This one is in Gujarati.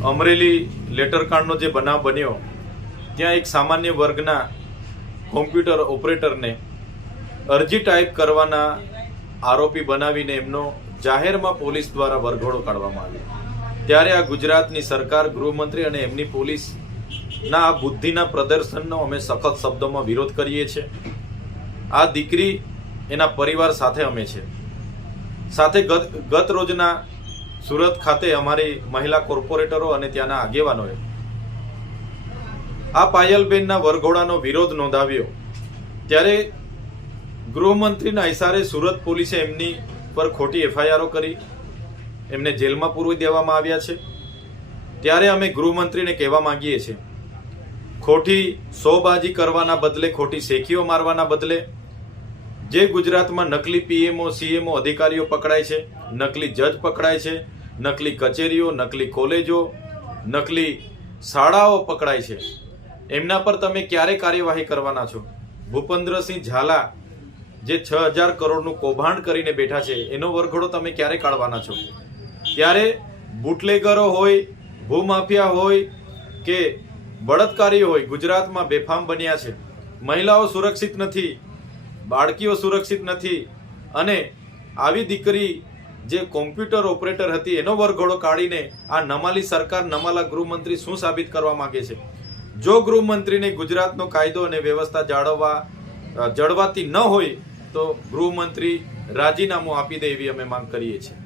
અમરેલી લેટરકાંડનો જે બનાવ બન્યો ત્યાં એક સામાન્ય વર્ગના કોમ્પ્યુટર ઓપરેટરને અરજી ટાઈપ કરવાના આરોપી બનાવીને એમનો જાહેરમાં પોલીસ દ્વારા વરઘોડો કાઢવામાં આવ્યો। ત્યારે આ ગુજરાતની સરકાર, ગૃહમંત્રી અને એમની પોલીસના આ બુદ્ધિના પ્રદર્શનનો અમે સખત શબ્દોમાં વિરોધ કરીએ છીએ। આ દીકરી એના પરિવાર સાથે અમે છે। સાથે ગત રોજના સુરત ખાતે અમારી મહિલા કોર્પોરેટરો અને ત્યાંના આગેવાનોએ આ પાયલબેનના વરઘોડાનો વિરોધ નોંધાવ્યો। ત્યારે ગૃહમંત્રીના ઇશારે સુરત પોલીસે એમની પર ખોટી એફઆઈઆરો કરી એમને જેલમાં પૂરવી દેવામાં આવ્યા છે। ત્યારે અમે ગૃહમંત્રીને કહેવા માંગીએ છીએ, ખોટી શોબાજી કરવાના બદલે, ખોટી શેખીઓ મારવાના બદલે જે ગુજરાતમાં નકલી પીએમઓ સીએમઓ અધિકારીઓ પકડાય છે, નકલી જજ પકડાય છે, નકલી કચેરીઓ, નકલી કોલેજો, નકલી શાળાઓ પકડાય છે, એમના પર તમે ક્યારે કાર્યવાહી કરવાના છો? ભૂપેન્દ્રસિંહ ઝાલા જે 6000 કરોડનું કૌભાંડ કરીને બેઠા છે એનો વરઘોડો તમે ક્યારે કાઢવાના છો? ત્યારે બુટલેગરો હોય, ભૂમાફિયા હોય કે બળાત્કારીઓ હોય, ગુજરાતમાં બેફામ બન્યા છે। મહિલાઓ સુરક્ષિત નથી, બાળકીઓ સુરક્ષિત નથી, અને આવી દીકરી જે કોમ્પ્યુટર ઓપરેટર હતી એનો વરઘોડો કાઢીને આ નમાલી સરકાર, નમાલા ગૃહમંત્રી શું સાબિત કરવા માંગે છે? જો ગૃહમંત્રીને ગુજરાતનો કાયદો અને વ્યવસ્થા જળવાતી ન હોય તો ગૃહમંત્રી રાજીનામું આપી દે એવી અમે માંગ કરીએ છીએ।